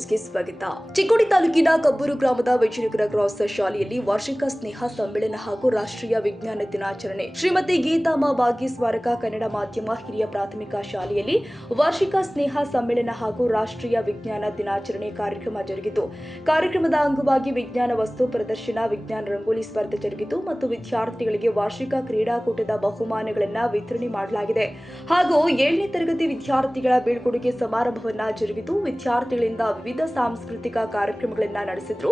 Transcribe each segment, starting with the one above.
ನ್ಯೂಸ್ಗೆ ಸ್ವಾಗತ. ಚಿಕ್ಕೋಡಿ ತಾಲೂಕಿನ ಕಬ್ಬೂರು ಗ್ರಾಮದ ವಿಜಯನಗರ ಕ್ರಾಸ್ ಶಾಲೆಯಲ್ಲಿ ವಾರ್ಷಿಕ ಸ್ನೇಹ ಸಮ್ಮೇಳನ ಹಾಗೂ ರಾಷ್ಟ್ರೀಯ ವಿಜ್ಞಾನ ದಿನಾಚರಣೆ. ಶ್ರೀಮತಿ ಗೀತಾಮ್ಮ ಭಾಗ್ಯಸ್ಮಾರಕ ಕನ್ನಡ ಮಾಧ್ಯಮ ಹಿರಿಯ ಪ್ರಾಥಮಿಕ ಶಾಲೆಯಲ್ಲಿ ವಾರ್ಷಿಕ ಸ್ನೇಹ ಸಮ್ಮೇಳನ ಹಾಗೂ ರಾಷ್ಟ್ರೀಯ ವಿಜ್ಞಾನ ದಿನಾಚರಣೆ ಕಾರ್ಯಕ್ರಮ ಜರುಗಿತು. ಕಾರ್ಯಕ್ರಮದ ಅಂಗವಾಗಿ ವಿಜ್ಞಾನ ವಸ್ತು ಪ್ರದರ್ಶನ, ವಿಜ್ಞಾನ ರಂಗೋಲಿ ಸ್ಪರ್ಧೆ ಜರುಗಿತು ಮತ್ತು ವಿದ್ಯಾರ್ಥಿಗಳಿಗೆ ವಾರ್ಷಿಕ ಕ್ರೀಡಾಕೂಟದ ಬಹುಮಾನಗಳನ್ನು ವಿತರಣೆ ಮಾಡಲಾಗಿದೆ. ಹಾಗೂ 7ನೇ ತರಗತಿ ವಿದ್ಯಾರ್ಥಿಗಳ ಬೀಳ್ಕೊಡುಗೆ ಸಮಾರಂಭವನ್ನ ಜರುಗಿತು. ವಿದ್ಯಾರ್ಥಿಗಳಿಂದ ವಿವಿಧ ಸಾಂಸ್ಕೃತಿಕ ಕಾರ್ಯಕ್ರಮಗಳನ್ನು ನಡೆಸಿದ್ರು.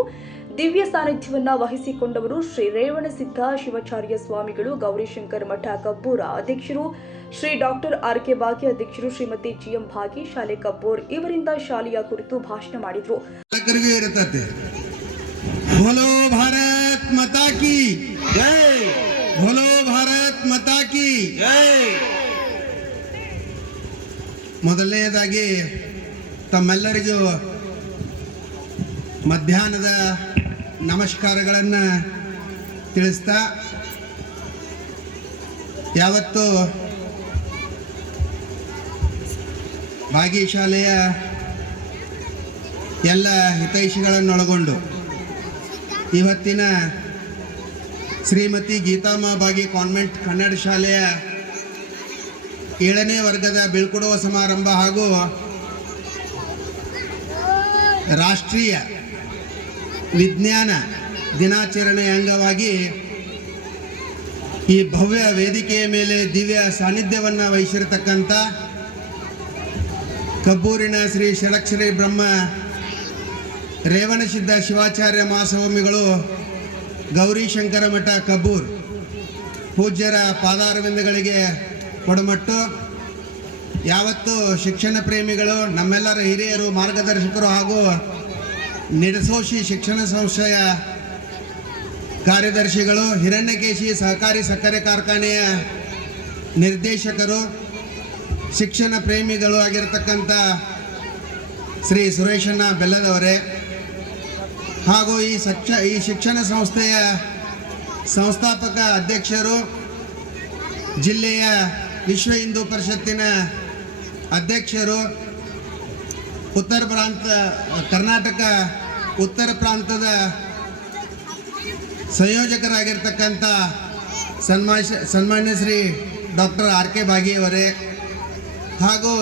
ದಿವ್ಯ ಸಾನ್ನಿಧ್ಯವನ್ನ ವಹಿಸಿಕೊಂಡವರು ಶ್ರೀ ರೇವಣಸಿದ್ಧ ಶಿವಾಚಾರ್ಯ ಸ್ವಾಮಿಗಳು, ಗೌರಿಶಂಕರ ಮಠ ಕಬ್ಬೂರ ಅಧ್ಯಕ್ಷರು, ಶ್ರೀ ಡಾಕ್ಟರ್ ಆರ್.ಕೆ. ಭಾಗ್ಯ ಅಧ್ಯಕ್ಷರು, ಶ್ರೀಮತಿ ಜಿ.ಎಂ. ಭಾಗಿ, ಶಾಲೆ ಕಬ್ಬೂರ್ ಇವರಿಂದ ಶಾಲೆಯ ಕುರಿತು ಭಾಷಣ ಮಾಡಿದ್ರು. बोलो भारत माता की जय, बोलो भारत माता की जय. ಮೊದಲನೆಯದಾಗಿ ತಮ್ಮೆಲ್ಲರಿಗೂ ಮಧ್ಯಾಹ್ನದ ನಮಸ್ಕಾರಗಳನ್ನು ತಿಳಿಸ್ತಾ, ಯಾವತ್ತು ಭಾಗ್ಯಶಾಲೆಯ ಎಲ್ಲ ಹಿತೈಷಿಗಳನ್ನೊಳಗೊಂಡು ಇವತ್ತಿನ ಶ್ರೀಮತಿ ಗೀತಾಮ್ಮ ಭಾಗಿ ಕಾನ್ವೆಂಟ್ ಕನ್ನಡ ಶಾಲೆಯ 7ನೇ ವರ್ಗದ ಬೀಳ್ಕೊಡುವ ಸಮಾರಂಭ ಹಾಗೂ ರಾಷ್ಟ್ರೀಯ ವಿಜ್ಞಾನ ದಿನಾಚರಣೆಯ ಅಂಗವಾಗಿ ಈ ಭವ್ಯ ವೇದಿಕೆಯ ಮೇಲೆ ದಿವ್ಯ ಸಾನ್ನಿಧ್ಯವನ್ನು ವಹಿಸಿರತಕ್ಕಂಥ ಕಬ್ಬೂರಿನ ಶ್ರೀ ಷಡಕ್ಷರಿ ಬ್ರಹ್ಮ ರೇವಣಸಿದ್ಧ ಶಿವಾಚಾರ್ಯ ಮಹಾಸ್ವಾಮಿಗಳು, ಗೌರಿಶಂಕರ ಮಠ ಕಬ್ಬೂರ್ ಪೂಜ್ಯರ ಪಾದಾರವಿಂದಗಳಿಗೆ ಕೊಡಮಟ್ಟು. ಯಾವತ್ತು ಶಿಕ್ಷಣ ಪ್ರೇಮಿಗಳು, ನಮ್ಮೆಲ್ಲರ ಹಿರಿಯರು, ಮಾರ್ಗದರ್ಶಕರು ಹಾಗೂ ನಿಡಸೋಶಿ ಶಿಕ್ಷಣ ಸಂಸ್ಥೆಯ ಕಾರ್ಯದರ್ಶಿಗಳು, ಹಿರಣ್ಯಕೇಶಿ ಸಹಕಾರಿ ಸಕ್ಕರೆ ಕಾರ್ಖಾನೆಯ ನಿರ್ದೇಶಕರು, ಶಿಕ್ಷಣ ಪ್ರೇಮಿಗಳು ಆಗಿರತಕ್ಕಂಥ ಶ್ರೀ ಸುರೇಶಣ್ಣ ಬೆಲ್ಲದವರೇ, ಹಾಗೂ ಈ ಶಿಕ್ಷಣ ಸಂಸ್ಥೆಯ ಸಂಸ್ಥಾಪಕ ಅಧ್ಯಕ್ಷರು, ಜಿಲ್ಲೆಯ ವಿಶ್ವ ಹಿಂದೂ ಪರಿಷತ್ತಿನ ಅಧ್ಯಕ್ಷರು, ಕರ್ನಾಟಕ ಉತ್ತರ ಪ್ರಾಂತದ ಸಂಯೋಜಕರಾಗಿರ್ತಕ್ಕಂಥ ಸನ್ಮಾನ್ಯ ಶ್ರೀ ಡಾಕ್ಟರ್ ಆರ್.ಕೆ. ಭಾಗಿಯವರೇ, ಹಾಗೂ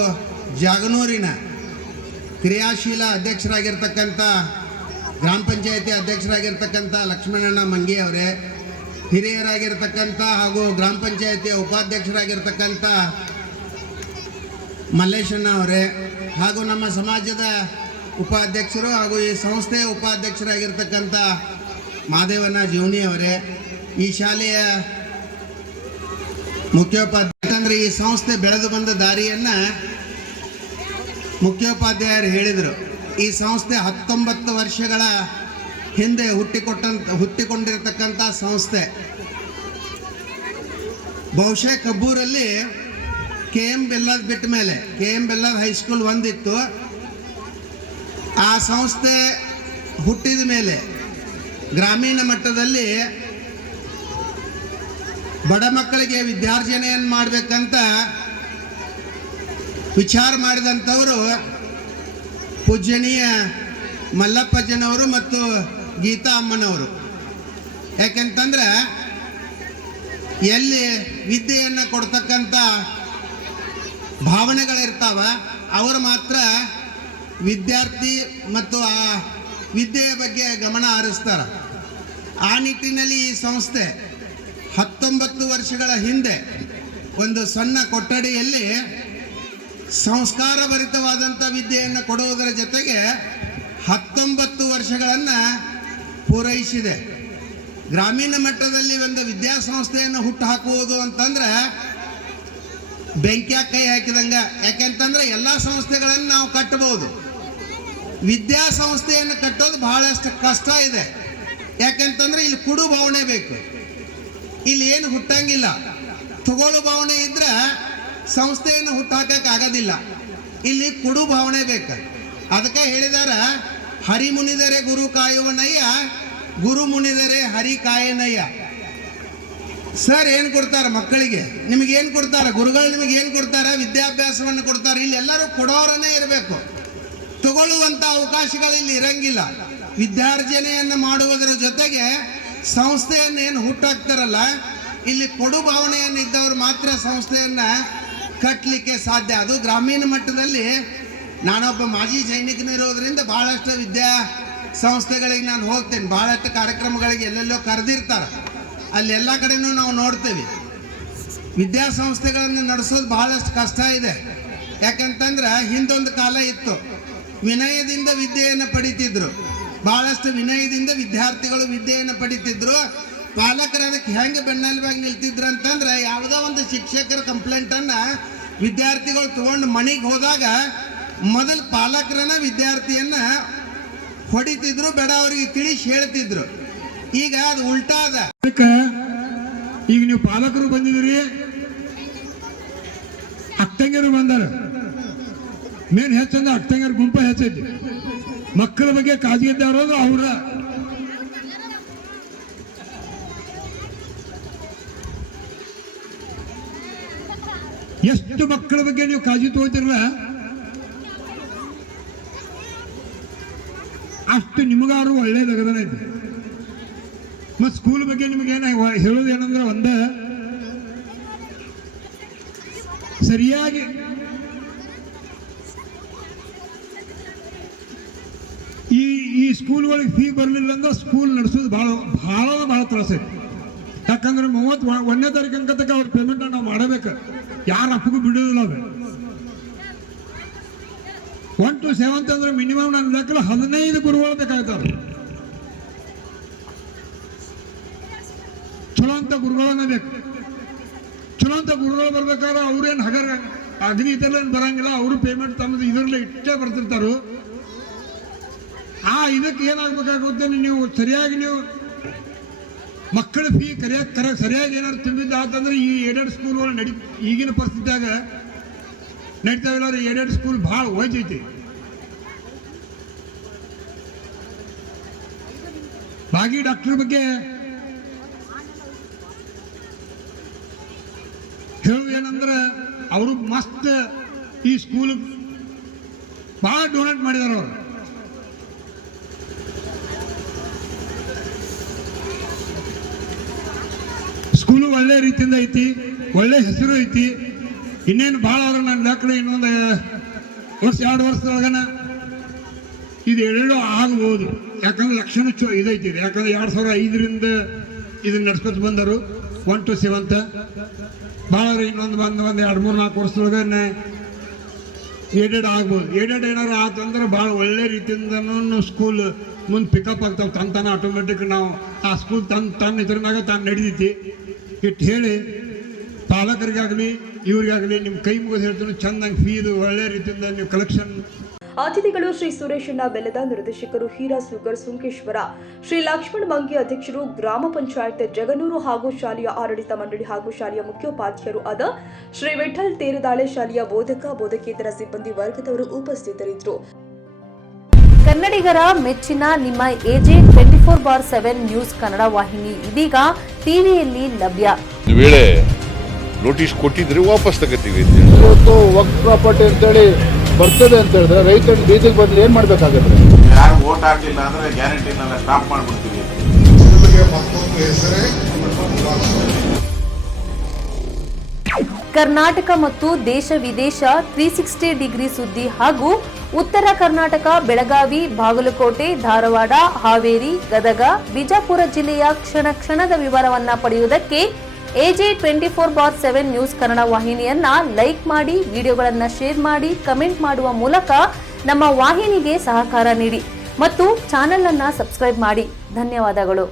ಜಾಗನೂರಿನ ಕ್ರಿಯಾಶೀಲ ಅಧ್ಯಕ್ಷರಾಗಿರ್ತಕ್ಕಂಥ ಗ್ರಾಮ ಪಂಚಾಯತಿ ಅಧ್ಯಕ್ಷರಾಗಿರ್ತಕ್ಕಂಥ ಲಕ್ಷ್ಮಣಣ್ಣ ಮಂಗಿ ಅವರೇ, ಹಿರಿಯರಾಗಿರ್ತಕ್ಕಂಥ ಹಾಗೂ ಗ್ರಾಮ ಪಂಚಾಯತಿಯ ಉಪಾಧ್ಯಕ್ಷರಾಗಿರ್ತಕ್ಕಂಥ ಮಲ್ಲೇಶಣ್ಣ ಅವರೇ, ಹಾಗೂ ನಮ್ಮ ಸಮಾಜದ ಉಪಾಧ್ಯಕ್ಷರು ಹಾಗೂ ಈ ಸಂಸ್ಥೆಯ ಉಪಾಧ್ಯಕ್ಷರಾಗಿರ್ತಕ್ಕಂಥ ಮಾದೇವಣ್ಣ ಜೀವನಿ ಅವರೇ, ಈ ಶಾಲೆಯ ಮುಖ್ಯೋಪಾಧ್ಯಾಯರು. ಈ ಸಂಸ್ಥೆ ಬೆಳೆದು ಬಂದ ದಾರಿಯನ್ನು ಮುಖ್ಯೋಪಾಧ್ಯಾಯರು ಹೇಳಿದರು. ಈ ಸಂಸ್ಥೆ 19 ವರ್ಷಗಳ ಹಿಂದೆ ಹುಟ್ಟಿಕೊಂಡಿರತಕ್ಕಂಥ ಸಂಸ್ಥೆ. ಬಹುಶಃ ಕಬ್ಬೂರಲ್ಲಿ KM ಬೆಲ್ಲದ ಬಿಟ್ಟ ಮೇಲೆ KM ಬೆಲ್ಲದ ಹೈಸ್ಕೂಲ್ ಒಂದಿತ್ತು. ಆ ಸಂಸ್ಥೆ ಹುಟ್ಟಿದ ಮೇಲೆ ಗ್ರಾಮೀಣ ಮಟ್ಟದಲ್ಲಿ ಬಡ ಮಕ್ಕಳಿಗೆ ವಿದ್ಯಾರ್ಜನೆಯನ್ನು ಮಾಡಬೇಕಂತ ವಿಚಾರ ಮಾಡಿದಂಥವರು ಪೂಜ್ಯನೀಯ ಮಲ್ಲಪ್ಪಜ್ಜನವರು ಮತ್ತು ಗೀತಾ ಅಮ್ಮನವರು. ಯಾಕೆಂತಂದ್ರೆ ಎಲ್ಲಿ ವಿದ್ಯೆಯನ್ನು ಕೊಡ್ತಕ್ಕಂಥ ಭಾವನೆಗಳಿರ್ತಾವ, ಅವರು ಮಾತ್ರ ವಿದ್ಯಾರ್ಥಿ ಮತ್ತು ಆ ವಿದ್ಯೆಯ ಬಗ್ಗೆ ಗಮನ ಹರಿಸ್ತಾರೆ. ಆ ನಿಟ್ಟಿನಲ್ಲಿ ಈ ಸಂಸ್ಥೆ 19 ವರ್ಷಗಳ ಹಿಂದೆ ಒಂದು ಸಣ್ಣ ಕೊಠಡಿಯಲ್ಲಿ ಸಂಸ್ಕಾರಭರಿತವಾದಂಥ ವಿದ್ಯೆಯನ್ನು ಕೊಡುವುದರ ಜೊತೆಗೆ 19 ವರ್ಷಗಳನ್ನು ಪೂರೈಸಿದೆ. ಗ್ರಾಮೀಣ ಮಟ್ಟದಲ್ಲಿ ಒಂದು ವಿದ್ಯಾಸಂಸ್ಥೆಯನ್ನು ಹುಟ್ಟುಹಾಕುವುದು ಅಂತಂದ್ರೆ ಬೆಂಕಿಯಾಗ ಕೈ ಹಾಕಿದಂಗೆ. ಯಾಕೆಂತಂದ್ರೆ ಎಲ್ಲ ಸಂಸ್ಥೆಗಳನ್ನು ನಾವು ಕಟ್ಟಬಹುದು, ವಿದ್ಯಾಸಂಸ್ಥೆಯನ್ನು ಕಟ್ಟೋದು ಬಹಳಷ್ಟು ಕಷ್ಟ ಇದೆ. ಯಾಕೆಂತಂದ್ರೆ ಇಲ್ಲಿ ಕುಡು ಭಾವನೆ ಬೇಕು, ಇಲ್ಲಿ ಏನು ಹುಟ್ಟಂಗಿಲ್ಲ. ತಗೊಳ್ಳೋ ಭಾವನೆ ಇದ್ರೆ ಸಂಸ್ಥೆಯನ್ನು ಹುಟ್ಟಾಕೋಕ್ಕಾಗೋದಿಲ್ಲ, ಇಲ್ಲಿ ಕುಡು ಭಾವನೆ ಬೇಕು. ಅದಕ್ಕೆ ಹೇಳಿದಾರ, ಹರಿ ಮುನಿದರೆ ಗುರು ಕಾಯುವನಯ್ಯ, ಗುರು ಮುನಿದರೆ ಹರಿ ಕಾಯನಯ್ಯ. ಸರ್ ಏನು ಕೊಡ್ತಾರೆ ಮಕ್ಕಳಿಗೆ? ನಿಮಗೇನು ಕೊಡ್ತಾರೆ? ಗುರುಗಳು ನಿಮಗೇನು ಕೊಡ್ತಾರೆ? ವಿದ್ಯಾಭ್ಯಾಸವನ್ನು ಕೊಡ್ತಾರೆ. ಇಲ್ಲಿ ಎಲ್ಲರೂ ಕೊಡೋರನ್ನೇ ಇರಬೇಕು. ತಗೊಳ್ಳುವಂತ ಅವಕಾಶಗಳು ಇಲ್ಲಿ ಇರಂಗಿಲ್ಲ. ವಿದ್ಯಾರ್ಜನೆಯನ್ನು ಮಾಡುವುದರ ಜೊತೆಗೆ ಸಂಸ್ಥೆಯನ್ನು ಏನು ಹುಟ್ಟಾಕ್ತಾರಲ್ಲ, ಇಲ್ಲಿ ಕೊಡು ಭಾವನೆಯನ್ನು ಇದ್ದವರು ಮಾತ್ರ ಸಂಸ್ಥೆಯನ್ನ ಕಟ್ಟಲಿಕ್ಕೆ ಸಾಧ್ಯ. ಅದು ಗ್ರಾಮೀಣ ಮಟ್ಟದಲ್ಲಿ ನಾನೊಬ್ಬ ಮಾಜಿ ಸೈನಿಕನಿರೋದ್ರಿಂದ ಬಹಳಷ್ಟು ವಿದ್ಯಾ ಸಂಸ್ಥೆಗಳಿಗೆ ನಾನು ಹೋಗ್ತೇನೆ. ಬಹಳಷ್ಟು ಕಾರ್ಯಕ್ರಮಗಳಿಗೆ ಎಲ್ಲೆಲ್ಲೋ ಕರೆದಿರ್ತಾರೆ, ಅಲ್ಲೆಲ್ಲ ಕಡೆನೂ ನಾವು ನೋಡ್ತೇವೆ. ವಿದ್ಯಾಸಂಸ್ಥೆಗಳನ್ನು ನಡೆಸೋದು ಬಹಳಷ್ಟು ಕಷ್ಟ ಇದೆ. ಯಾಕಂತಂದ್ರೆ ಹಿಂದೊಂದು ಕಾಲ ಇತ್ತು, ವಿನಯದಿಂದ ವಿದ್ಯೆಯನ್ನು ಪಡಿತಿದ್ರು. ಬಹಳಷ್ಟು ವಿನಯದಿಂದ ವಿದ್ಯಾರ್ಥಿಗಳು ವಿದ್ಯೆಯನ್ನು ಪಡಿತಿದ್ರು. ಪಾಲಕರು ಅದಕ್ಕೆ ಹೆಂಗೆ ಬೆನ್ನೆಲುಬಾಗಿ ನಿಲ್ತಿದ್ರು ಅಂತಂದ್ರೆ, ಯಾವುದೋ ಒಂದು ಶಿಕ್ಷಕರ ಕಂಪ್ಲೇಂಟನ್ನು ವಿದ್ಯಾರ್ಥಿಗಳು ತಗೊಂಡು ಮನೆಗೆ ಹೋದಾಗ ಮೊದಲು ಪಾಲಕರನ್ನ ವಿದ್ಯಾರ್ಥಿಯನ್ನ ಹೊಡಿತಿದ್ರು, ಬೇಡ ಅವರಿಗೆ ತಿಳಿಸಿ ಹೇಳ್ತಿದ್ರು. ಈಗ ಅದು ಉಲ್ಟಾ ಅದ. ಈಗ ನೀವು ಪಾಲಕರು ಬಂದಿದ್ದೀರಿ, ಅಕ್ಕಂಗಿಯರು ಬಂದಾರ. ಮೇನ್ ಹೆಚ್ಚಂದ್ರೆ ಅಕ್ಕಂಗಿಯರ ಗುಂಪ ಹೆಚ್ಚೈತಿ. ಮಕ್ಕಳ ಬಗ್ಗೆ ಕಾಳಜಿ ಇದ್ದವರು ಅವ್ರ ಎಷ್ಟು ಮಕ್ಕಳ ಬಗ್ಗೆ ನೀವು ಕಾಳಜಿ ತಗೋತಿರಲ್ಲ, ಅಷ್ಟು ನಿಮಗಾರು ಒಳ್ಳೇದಾಗದನೈತಿ. ಮತ್ತು ಸ್ಕೂಲ್ ಬಗ್ಗೆ ನಿಮಗೇನ ಹೇಳೋದು ಏನಂದ್ರೆ, ಒಂದ ಸರಿಯಾಗಿ ಈ ಸ್ಕೂಲ್ ಒಳಗೆ ಫೀ ಬರಲಿಲ್ಲ ಅಂದ್ರೆ ಸ್ಕೂಲ್ ನಡೆಸೋದು ಭಾಳ ತ್ರಾಸ ಐತಿ. ಯಾಕಂದ್ರೆ 31ನೇ ತಾರೀಕು ಅಂಕತಕ್ಕ ಅವ್ರ ಪೇಮೆಂಟ್ ನಾವು ಮಾಡಬೇಕು. ಯಾರ ಅಪ್ಪಗೂ ಬಿಡೋದಿಲ್ಲ. ಅದು 1 to 7th ಅಂದ್ರೆ ಮಿನಿಮಮ್ ನನ್ನ ಲೆಕ್ಕ 15 ಗುರುಗಳು ಬೇಕಾಗ್ತಾರೆ. ಚಲೋ ಅಂತ ಗುರುಗಳನ್ನ ಬೇಕು. ಚಲೋ ಅಂತ ಗುರುಗಳು ಬರ್ಬೇಕಾದ್ರೆ ಅವ್ರೇನು ಹಗರ ಅಗ್ನಿ ಇದೆಲ್ಲ ಬರಂಗಿಲ್ಲ. ಅವರು ಪೇಮೆಂಟ್ ತಮ್ಮದು ಇದರಲ್ಲೇ ಇಟ್ಟೇ ಬರ್ತಿರ್ತಾರು. ಇದಕ್ಕೆ ಏನಾಗಬೇಕಾಗುತ್ತೆ, ನೀವು ಸರಿಯಾಗಿ ನೀವು ಮಕ್ಕಳ ಫೀ ಸರಿಯಾಗಿ ಏನಾದ್ರು ತುಂಬಿದ್ದ ಅಂತಂದ್ರೆ ಈ ಏಡೆಡ್ ಸ್ಕೂಲ್ಗಳು ಈಗಿನ ಪರಿಸ್ಥಿತಿಯಾಗ ನಡೀತಾವಿಲ್ಲ. ಏಡೆಡ್ ಸ್ಕೂಲ್ ಭಾಳ ಹೋಯ್ತೈತಿ. ಭಾಗಿ ಡಾಕ್ಟರ್ ಬಗ್ಗೆ ಹೇಳುದು ಏನಂದ್ರೆ, ಅವರು ಮಸ್ತ್ ಈ ಸ್ಕೂಲ್ ಭಾಳ ಡೊನೇಟ್ ಮಾಡಿದಾರ. ಅವರು ಸ್ಕೂಲು ಒಳ್ಳೆ ರೀತಿಯಿಂದ ಐತಿ, ಒಳ್ಳೆ ಹೆಸರು ಐತಿ. ಇನ್ನೇನು ಭಾಳ ಅವ್ರ ನನ್ನ ಲೆಕ್ಕ ಇನ್ನೊಂದು 2 ವರ್ಷದೊಳಗನ ಇದು ಎಳ್ಳು ಆಗ್ಬೋದು. ಯಾಕಂದ್ರೆ ಲಕ್ಷಣ ಇದೈತಿ. ಯಾಕಂದ್ರೆ 2005ರಿಂದ ಇದನ್ನ ನಡ್ಸ್ಕೊತ ಬಂದರು. 1 to 7th ಭಾಳ ಇನ್ನೊಂದು ಒಂದು 2-3-4 ವರ್ಷದೊಳಗನೆ ಏಡೆಡ್ ಆಗ್ಬೋದು. ಏಡೆಡ್ ಏನಾರು ಆತಂದ್ರೆ ಭಾಳ ಒಳ್ಳೆ ರೀತಿಯಿಂದ ಸ್ಕೂಲ್ ಮುಂದೆ ಪಿಕಪ್ ಆಗ್ತಾವೆ. ತಾನ ಆಟೋಮೆಟಿಕ್ ನಾವು ಆ ಸ್ಕೂಲ್ ತನ್ನ ಇದ್ರನಾಗ ತಾನು ನಡೀತೈತಿ. ಇಟ್ಟು ಹೇಳಿ ಪಾಲಕರಿಗಾಗಲಿ ಇವ್ರಿಗಾಗಲಿ ನಿಮ್ಮ ಕೈ ಮುಗಿದು ಹೇಳ್ತೀನಿ, ಚಂದಂಗೆ ಫೀದು ಒಳ್ಳೆ ರೀತಿಯಿಂದ ನೀವು ಕಲೆಕ್ಷನ್. ಅತಿಥಿಗಳು ಶ್ರೀ ಸುರೇಶಣ್ಣ ಬೆಲ್ಲದ, ನಿರ್ದೇಶಕರು ಹೀರಾ ಸುಗರ್ ಸುಂಕೇಶ್ವರ, ಶ್ರೀ ಲಕ್ಷ್ಮಣ್ ಮಂಗಿ ಅಧ್ಯಕ್ಷರು, ಗ್ರಾಮ ಪಂಚಾಯತ್ ಜಗನೂರು ಹಾಗೂ ಶಾಲೆಯ ಆಡಳಿತ ಮಂಡಳಿ ಹಾಗೂ ಶಾಲೆಯ ಮುಖ್ಯೋಪಾಧ್ಯಾಯರು ಆದ ಶ್ರೀ ವಿಠಲ್ ತೇರದಾಳೆ, ಶಾಲೆಯ ಬೋಧಕೇತರ ಸಿಬ್ಬಂದಿ ವರ್ಗದವರು ಉಪಸ್ಥಿತರಿದ್ದರು. ಕನ್ನಡಿಗರ ಮೆಚ್ಚಿನ ನಿಮ್ಮ ಎಜೆ 24/7 ನ್ಯೂಸ್ ಕನ್ನಡ ವಾಹಿನಿ ಇದೀಗ ಟಿವಿಯಲ್ಲಿ ಲಭ್ಯ. ವೇಳೆ ನೋಟಿಸ್ ಕೊಟ್ಟಿದ್ರೆ ವಾಪಸ್ ತಗೋತೀವಿ. ಇವತ್ತು ವಕ್ಫ್ ಪ್ರಾಪರ್ಟಿ ಅಂತೇಳಿ ಬರ್ತದೆ ಅಂತ ಹೇಳಿದ್ರೆ ರೈತರು ಬೀದಿಗೆ ಬಂದ್ರೆ ಏನ್ ಮಾಡ್ಬೇಕಾಗತ್ತೆ? ಯಾರು ವೋಟ್ ಹಾಕಲಿಲ್ಲ ಅಂದ್ರೆ ಗ್ಯಾರಂಟಿನೆಲ್ಲ ಸ್ಟಾಪ್ ಮಾಡ್ಬಿಡ್ತೀವಿ. ಕರ್ನಾಟಕ ಮತ್ತು ದೇಶ ವಿದೇಶ 360 ಡಿಗ್ರಿ ಸುದ್ದಿ ಹಾಗೂ ಉತ್ತರ ಕರ್ನಾಟಕ, ಬೆಳಗಾವಿ, ಬಾಗಲಕೋಟೆ, ಧಾರವಾಡ, ಹಾವೇರಿ, ಗದಗ, ಬಿಜಾಪುರ ಜಿಲ್ಲೆಯ ಕ್ಷಣ ಕ್ಷಣದ ವಿವರವನ್ನ ಪಡೆಯುವುದಕ್ಕೆ ಎಜೆ 24/7 ನ್ಯೂಸ್ ಕನ್ನಡ ವಾಹಿನಿಯನ್ನ ಲೈಕ್ ಮಾಡಿ, ವಿಡಿಯೋಗಳನ್ನ ಶೇರ್ ಮಾಡಿ, ಕಮೆಂಟ್ ಮಾಡುವ ಮೂಲಕ ನಮ್ಮ ವಾಹಿನಿಗೆ ಸಹಕಾರ ನೀಡಿ ಮತ್ತು ಚಾನೆಲ್ ಅನ್ನ ಸಬ್ಸ್ಕ್ರೈಬ್ ಮಾಡಿ. ಧನ್ಯವಾದಗಳು.